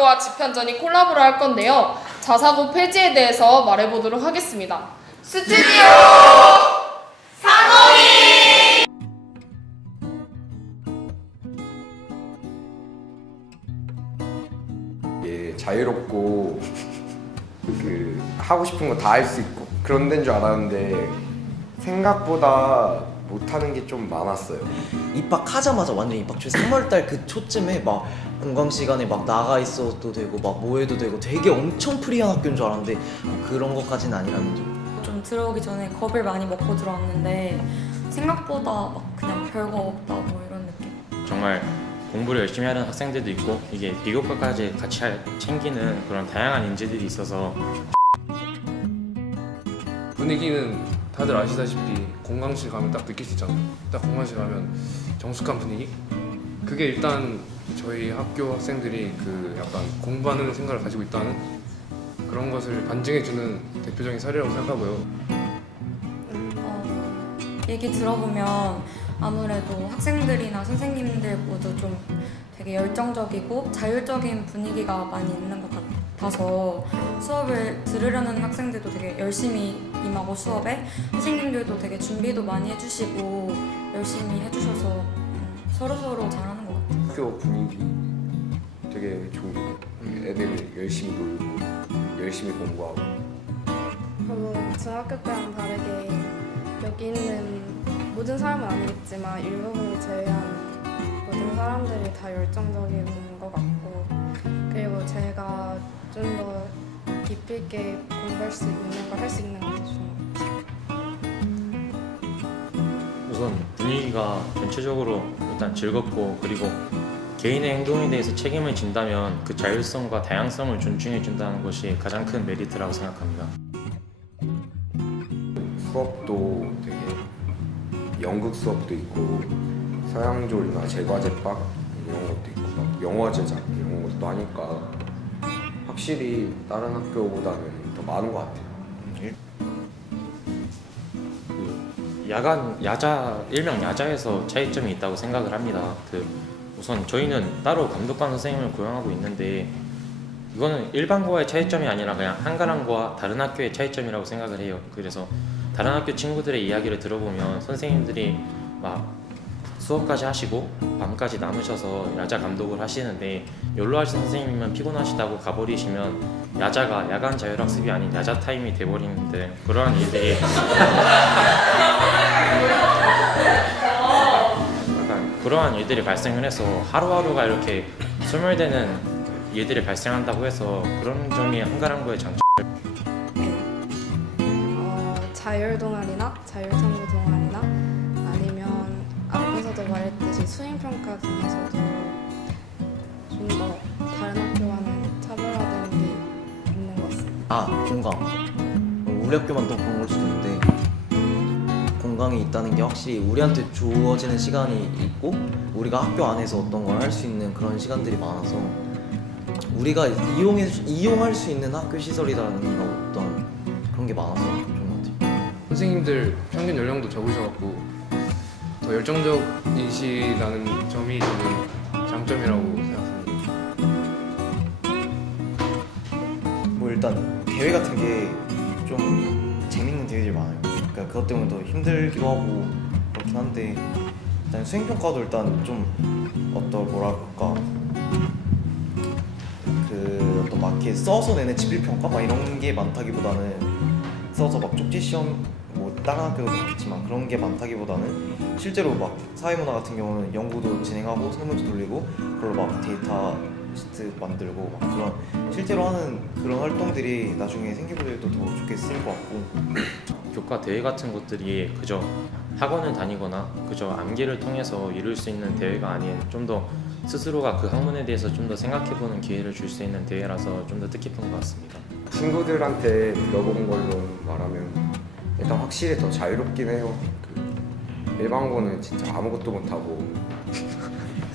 학교와 집현전이 콜라보를 할 건데요. 자사고 폐지에 대해서 말해보도록 하겠습니다. 스튜디오 상호이! 예, 자유롭고 하고 싶은 거 다 할 수 있고 그런 데인 줄 알았는데 생각보다 못하는 게 좀 많았어요. 입학하자마자 완전 입학 초 3월달 그 초쯤에 막 공강 시간에 막 나가 있어도 되고 막 뭐 해도 되고 되게 엄청 프리한 학교인 줄 알았는데 그런 것까지는 아니라는 점. 좀 들어오기 전에 겁을 많이 먹고 들어왔는데 생각보다 막 그냥 별거 없다 뭐 이런 느낌. 정말 공부를 열심히 하는 학생들도 있고 이게 비교과까지 같이 챙기는 그런 다양한 인재들이 있어서 분위기는 다들 아시다시피 공강실 가면 딱 느낄 수 있잖아요. 딱 공강실 가면 정숙한 분위기? 그게 일단 저희 학교 학생들이 그 약간 공부하는 생각을 가지고 있다는 그런 것을 반증해주는 대표적인 사례라고 생각하고요. 얘기 들어보면 아무래도 학생들이나 선생님들 모두 좀 되게 열정적이고 자율적인 분위기가 많이 있는 것 같아서 수업을 들으려는 학생들도 되게 열심히 임하고 수업에 선생님들도 되게 준비도 많이 해주시고 열심히 해주셔서 서로서로 잘하는 것 같아요. 학교 분위기 되게 좋은 것 같아요. 애들 열심히 놀고 열심히 공부하고. 저는 중학교 때랑 다르게 여기 있는 모든 사람은 아니겠지만 일부분을 제외한 모든 사람들이 다 열정적인 것 같고, 그리고 제가 좀 더 깊이 있게 공부할 수 있는 걸 할 수 있는 것 같아서 좋은 것 같아요. 우선 분위기가 전체적으로 일단 즐겁고 그리고 개인의 행동에 대해서 책임을 진다면 그 자율성과 다양성을 존중해 준다는 것이 가장 큰 메리트라고 생각합니다. 수업도 되게 연극 수업도 있고 서양조리나 제과제빵 이런 것도 있고 막 영화 제작 이런 것도 하니까 확실히 다른 학교보다는 더 많은 것 같아요. 야간 야자 일명 야자에서 차이점이 있다고 생각을 합니다. 우선 저희는 따로 감독관 선생님을 고용하고 있는데 이거는 일반고와의 차이점이 아니라 그냥 한가람고와 다른 학교의 차이점이라고 생각을 해요. 그래서 다른 학교 친구들의 이야기를 들어보면 선생님들이 막 수업까지 하시고 밤까지 남으셔서 야자 감독을 하시는데 연로하신 선생님은 피곤하시다고 가버리시면 야자가 야간 자율학습이 아닌 야자 타임이 돼버리는데 그러한 일들이 약간 그러한 일들이 발생을 해서 하루하루가 이렇게 소멸되는 일들이 발생한다고 해서 그런 점이 한가람고의 장점. 자율 동아리나 자율 탐구 동아리나 아니면 앞에서도 말했듯이 수행 평가 중에서도 좀 더 다른 학교와는 차별화되는 게 있는 것 같습니다. 공강. 우리 학교만 더 그런 걸 수도 있는데 공강이 있다는 게 확실히 우리한테 주어지는 시간이 있고 우리가 학교 안에서 어떤 걸 할 수 있는 그런 시간들이 많아서 우리가 이용할 수 있는 학교 시설이라는 어떤 그런 게 많아서 좋은 것 같아요. 선생님들 평균 연령도 적으셔갖고 더 열정적이시라는 점이 저는 장점이라고 생각합니다. 뭐 일단 대회 같은 게 좀 재밌는 대회들이 많아요. 그러니까 그것 때문에 더 힘들기도 하고 그렇긴 한데 일단 수행평가도 일단 좀 뭐랄까 어떤 막 이렇게 써서 내는 지필평가 막 이런 게 많다기보다는 써서 막 쪽지 시험 뭐 다른 학교도 그렇겠지만 그런 게 많다기보다는 실제로 막 사회문화 같은 경우는 연구도 진행하고 설문지 돌리고 그걸로 막 데이터 시트 만들고 막 그런 실제로 하는 그런 활동들이 나중에 생기부에도 더 좋게 쓰일 것 같고. 교과 대회 같은 것들이 그저 학원을 다니거나 그저 암기를 통해서 이룰 수 있는 대회가 아닌 좀 더 스스로가 그 학문에 대해서 좀 더 생각해보는 기회를 줄 수 있는 대회라서 좀 더 뜻깊은 것 같습니다. 친구들한테 들어본 걸로 말하면 일단 확실히 더 자유롭긴 해요. 일반고는 진짜 아무것도 못하고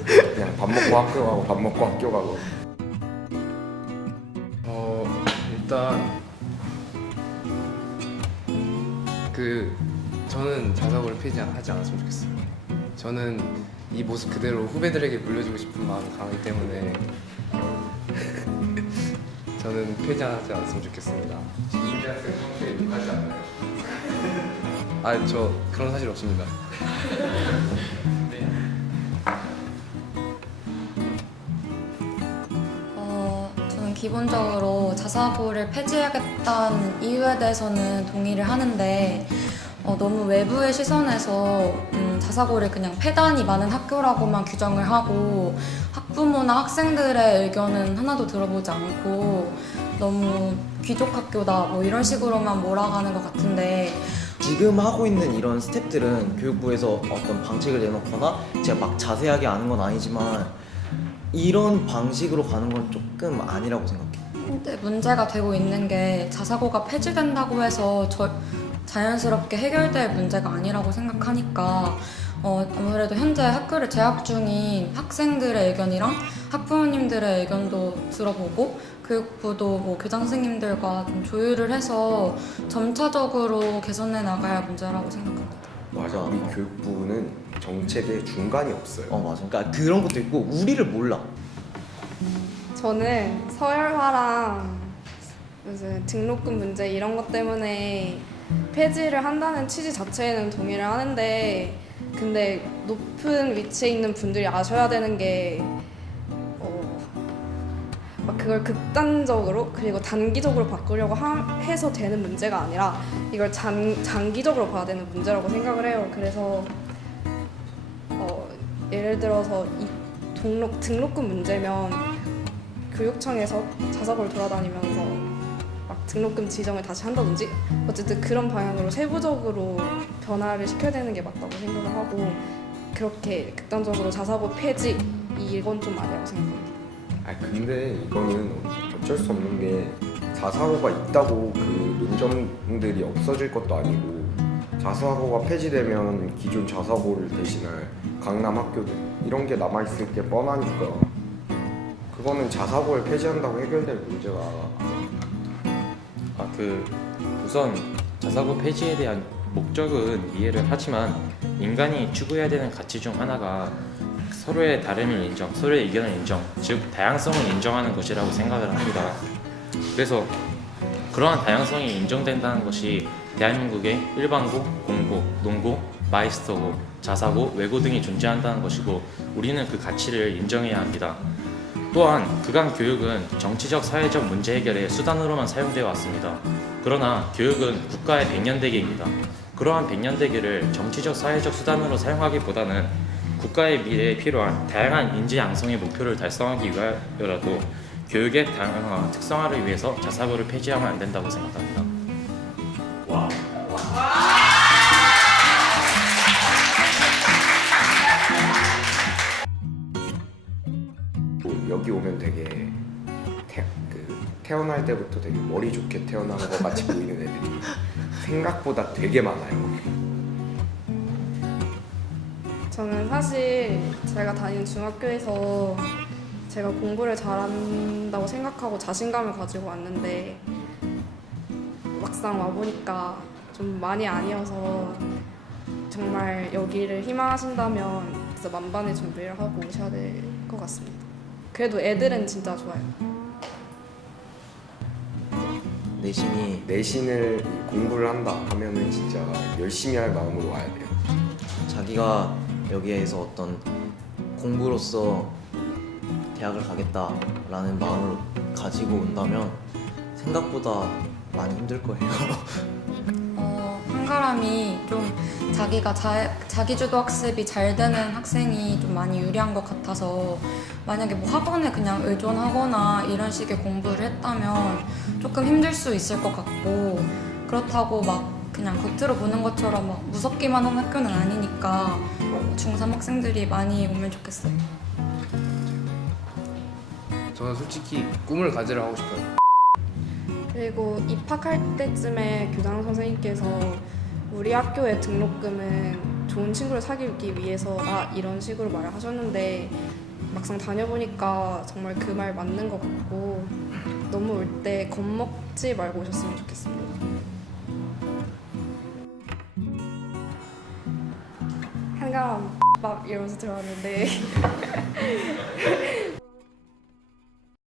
그냥 밥 먹고 학교 가고 밥 먹고 학교 가고. 일단 저는 자사고를 폐지하지 않았으면 좋겠어요. 저는 이 모습 그대로 후배들에게 물려주고 싶은 마음이 강하기 때문에 저는 폐지하지 않았으면 좋겠습니다. 진대 학생 평소에 일하지 않나요? 아, 저 그런 사실 없습니다. 저는 기본적으로 자사고를 폐지하겠다는 이유에 대해서는 동의를 하는데 너무 외부의 시선에서 자사고를 그냥 폐단이 많은 학교라고만 규정을 하고 학부모나 학생들의 의견은 하나도 들어보지 않고 너무 귀족 학교다 뭐 이런 식으로만 몰아가는 것 같은데 지금 하고 있는 이런 스텝들은 교육부에서 어떤 방책을 내놓거나 제가 막 자세하게 아는 건 아니지만 이런 방식으로 가는 건 조금 아니라고 생각해요. 근데 문제가 되고 있는 게 자사고가 폐지된다고 해서 자연스럽게 해결될 문제가 아니라고 생각하니까 아무래도 현재 학교를 재학 중인 학생들의 의견이랑 학부모님들의 의견도 들어보고 교육부도 뭐 교장 선생님들과 좀 조율을 해서 점차적으로 개선해 나가야 할 문제라고 생각합니다. 맞아. 우리 교육부는 정책의 중간이 없어요. 맞아. 그러니까 그런 것도 있고 우리를 몰라. 저는 서열화랑 무슨 등록금 문제 이런 것 때문에 폐지를 한다는 취지 자체에는 동의를 하는데 근데 높은 위치에 있는 분들이 아셔야 되는 게 막 그걸 극단적으로 그리고 단기적으로 바꾸려고 해서 되는 문제가 아니라 이걸 장기적으로 봐야 되는 문제라고 생각을 해요. 그래서 예를 들어서 이 등록금 문제면 교육청에서 자사고를 돌아다니면서 막 등록금 지정을 다시 한다든지 어쨌든 그런 방향으로 세부적으로 변화를 시켜야 되는 게 맞다고 생각을 하고 그렇게 극단적으로 자사고 폐지 이건 좀 아니라고 생각합니다. 근데 이거는 어쩔 수 없는 게 자사고가 있다고 그 논점들이 없어질 것도 아니고 자사고가 폐지되면 기존 자사고를 대신할 강남 학교들 이런 게 남아있을 게 뻔하니까 그거는 자사고를 폐지한다고 해결될 문제가 우선 자사고 폐지에 대한 목적은 이해를 하지만 인간이 추구해야 되는 가치 중 하나가 서로의 다름을 인정, 서로의 의견을 인정, 즉 다양성을 인정하는 것이라고 생각을 합니다. 그래서 그러한 다양성이 인정된다는 것이 대한민국의 일반고, 공고, 농고, 마이스터고, 자사고, 외고 등이 존재한다는 것이고 우리는 그 가치를 인정해야 합니다. 또한 그간 교육은 정치적, 사회적 문제 해결의 수단으로만 사용되어 왔습니다. 그러나 교육은 국가의 백년대계입니다. 그러한 백년대계를 정치적, 사회적 수단으로 사용하기보다는 국가의 미래에 필요한 다양한 인재 양성의 목표를 달성하기 위하여라도 교육의 다양화와 특성화를 위해서 자사고를 폐지하면 안 된다고 생각합니다. 여기 오면 되게 태어날 때부터 되게 머리 좋게 태어난 것 같이 보이는 애들이 생각보다 되게 많아요. 저는 사실 제가 다니는 중학교에서 제가 공부를 잘한다고 생각하고 자신감을 가지고 왔는데 막상 와보니까 좀 많이 아니어서 정말 여기를 희망하신다면 진짜 만반의 준비를 하고 오셔야 될 것 같습니다. 그래도 애들은 진짜 좋아요. 내신을 공부를 한다 하면은 진짜 열심히 할 마음으로 와야 돼요. 자기가 여기에서 어떤 공부로서 대학을 가겠다라는 마음을 가지고 온다면 생각보다 많이 힘들 거예요. 한가람이 좀 자기가 자기주도 학습이 잘 되는 학생이 좀 많이 유리한 것 같아서 만약에 뭐 학원에 그냥 의존하거나 이런 식의 공부를 했다면 조금 힘들 수 있을 것 같고 그렇다고 막 그냥 겉으로 보는 것처럼 막 무섭기만 한 학교는 아니니까 중3 학생들이 많이 오면 좋겠어요. 저는 솔직히 꿈을 가지려 하고 싶어요. 그리고 입학할 때쯤에 교장 선생님께서 우리 학교의 등록금은 좋은 친구를 사귀기 위해서다 이런 식으로 말을 하셨는데 막상 다녀보니까 정말 그 말 맞는 것 같고 너무 올 때 겁먹지 말고 오셨으면 좋겠습니다. 한가람 막 이러면서 들어왔는데